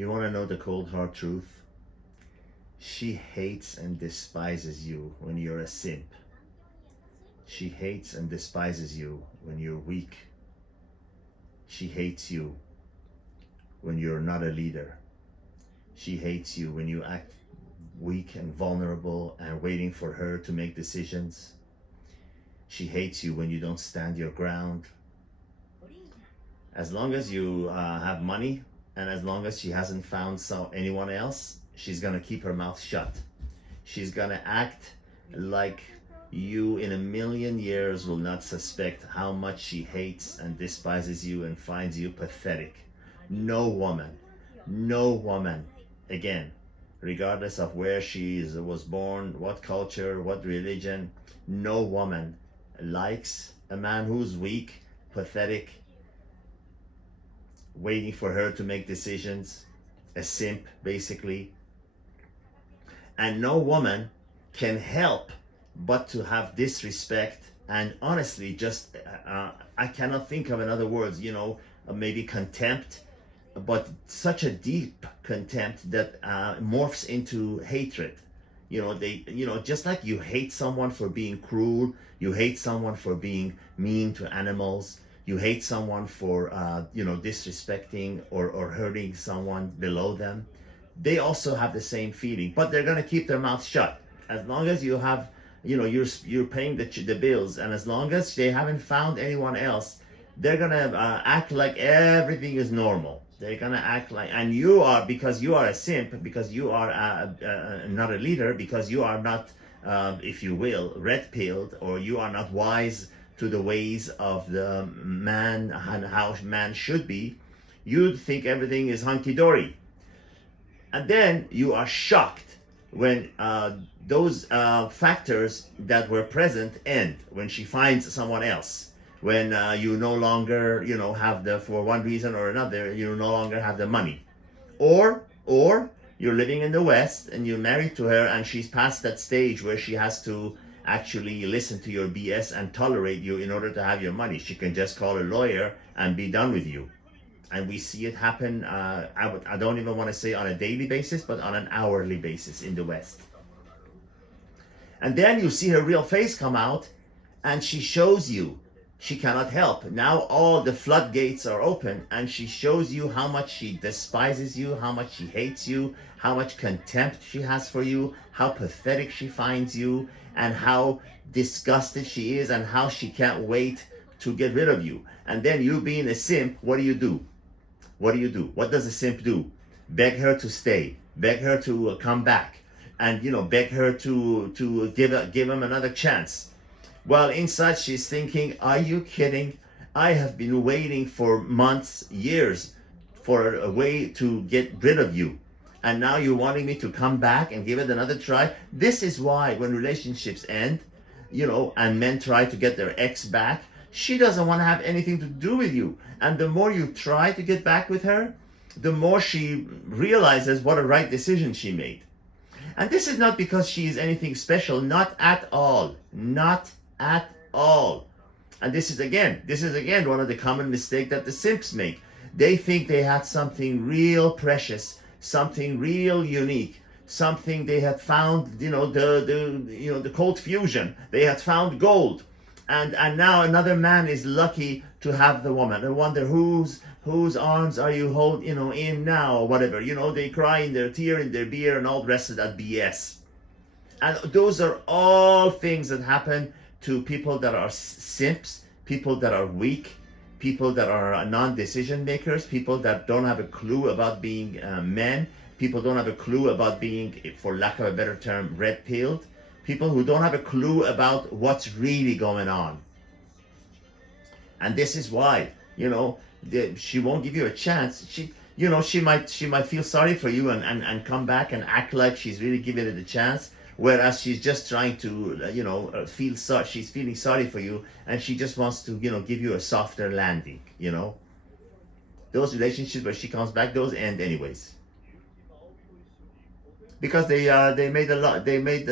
You want to know the cold hard truth? She hates and despises you when you're a simp. She hates and despises you when you're weak. She hates you when you're not a leader. She hates you when you act weak and vulnerable and waiting for her to make decisions. She hates you when you don't stand your ground. As long as you have money, and as long as she hasn't found anyone else, she's gonna keep her mouth shut. She's gonna act like you in a million years will not suspect how much she hates and despises you and finds you pathetic. No woman, again, regardless of where she was born, what culture, what religion, no woman likes a man who's weak, pathetic, waiting for her to make decisions, a simp basically. And no woman can help but to have disrespect and honestly just I cannot think of another words, maybe contempt, but such a deep contempt that morphs into hatred. Just like you hate someone for being cruel, you hate someone for being mean to animals, you hate someone for disrespecting or hurting someone below them. They also have the same feeling, but they're going to keep their mouth shut as long as you have, you're paying the bills, and as long as they haven't found anyone else, they're going to act like everything is normal. They're going to act like, and you are, because you are a simp, because you are not a leader, because you are not, if you will, red-pilled, or you are not wise to the ways of the man and how man should be, you'd think everything is hunky-dory. And then you are shocked when those factors that were present end, when she finds someone else, when you no longer, have for one reason or another, you no longer have the money. Or you're living in the West and you're married to her and she's past that stage where she has to actually listen to your BS and tolerate you in order to have your money. She can just call a lawyer and be done with you. And we see it happen, I don't even want to say on a daily basis, but on an hourly basis in the West. And then you see her real face come out and she shows you she cannot help. Now all the floodgates are open and she shows you how much she despises you, how much she hates you, how much contempt she has for you, how pathetic she finds you, and how disgusted she is and how she can't wait to get rid of you. And then you being a simp, what do you do? What do you do? What does a simp do? Beg her to stay, beg her to come back, and beg her to give him another chance. Well, inside she's thinking, are you kidding? I have been waiting for months, years, for a way to get rid of you. And now you're wanting me to come back and give it another try? This is why when relationships end, and men try to get their ex back, she doesn't want to have anything to do with you. And the more you try to get back with her, the more she realizes what a right decision she made. And this is not because she is anything special, not at all, not at all. And this is again one of the common mistakes that the simps make. They think they had something real precious, something real unique, something they had found, the cold fusion. They had found gold. And now another man is lucky to have the woman. I wonder whose arms are you holding, in now, or whatever. They cry in their tear, in their beer, and all the rest of that BS. And those are all things that happen to people that are simps, people that are weak, people that are non-decision makers, people that don't have a clue about being men, people don't have a clue about being, for lack of a better term, red-pilled. People who don't have a clue about what's really going on. And this is why, she won't give you a chance. She might feel sorry for you and come back and act like she's really giving it a chance, whereas she's just trying to, she's feeling sorry for you, and she just wants to, give you a softer landing, Those relationships where she comes back, those end anyways. Because they made a lot. They made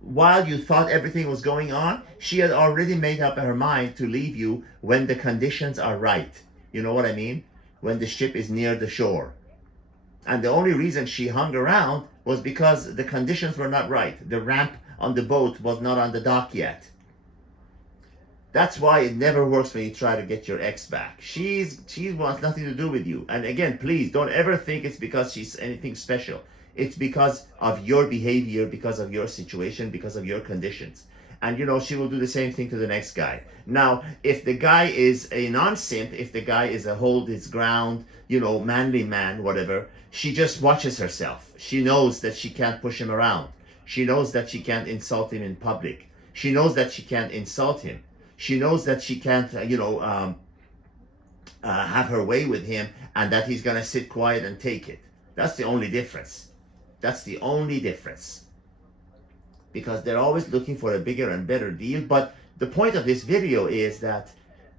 while you thought everything was going on, she had already made up her mind to leave you when the conditions are right. You know what I mean? When the ship is near the shore. And the only reason she hung around was because the conditions were not right. The ramp on the boat was not on the dock yet. That's why it never works when you try to get your ex back. She wants nothing to do with you. And again, please don't ever think it's because she's anything special. It's because of your behavior, because of your situation, because of your conditions. And she will do the same thing to the next guy. Now, if the guy is a non-simp, if the guy is a hold his ground, manly man, whatever, she just watches herself. She knows that she can't push him around. She knows that she can't insult him in public. She knows that she can't insult him. She knows that she can't, have her way with him, and that he's going to sit quiet and take it. That's the only difference. That's the only difference. Because they're always looking for a bigger and better deal. But the point of this video is that,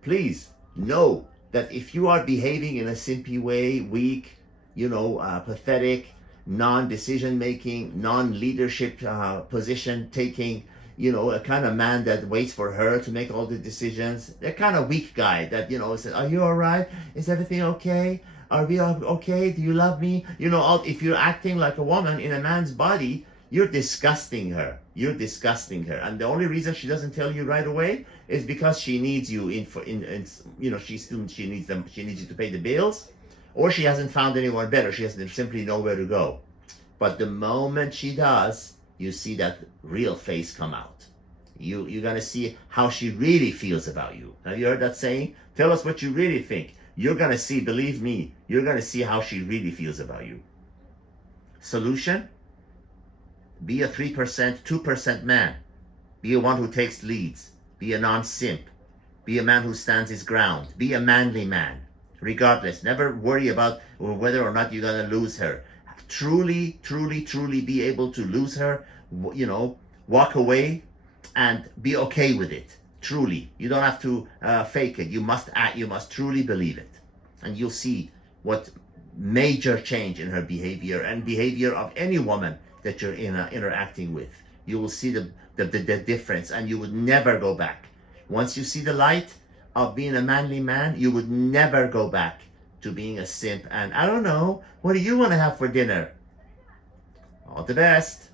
please know that if you are behaving in a simpy way, weak, pathetic, non-decision making, non-leadership position taking, a kind of man that waits for her to make all the decisions, that kind of weak guy that, says, are you all right? Is everything okay? Are we all okay? Do you love me? If you're acting like a woman in a man's body, you're disgusting her. You're disgusting her. And the only reason she doesn't tell you right away is because she needs you she needs them. She needs you to pay the bills, or she hasn't found anyone better. She doesn't simply know where to go. But the moment she does, you see that real face come out. You're gonna see how she really feels about you. Have you heard that saying? Tell us what you really think. You're gonna see, believe me, you're gonna see how she really feels about you. Solution? Be a 3%, 2% man. Be a one who takes leads. Be a non-simp. Be a man who stands his ground. Be a manly man. Regardless, never worry about whether or not you're gonna lose her. Truly, truly, truly be able to lose her, walk away and be okay with it. Truly. You don't have to fake it. You must act, you must truly believe it. And you'll see what major change in her behavior and behavior of any woman that you're interacting with. You will see the difference, and you would never go back. Once you see the light of being a manly man, you would never go back to being a simp. And I don't know, what do you want to have for dinner? All the best.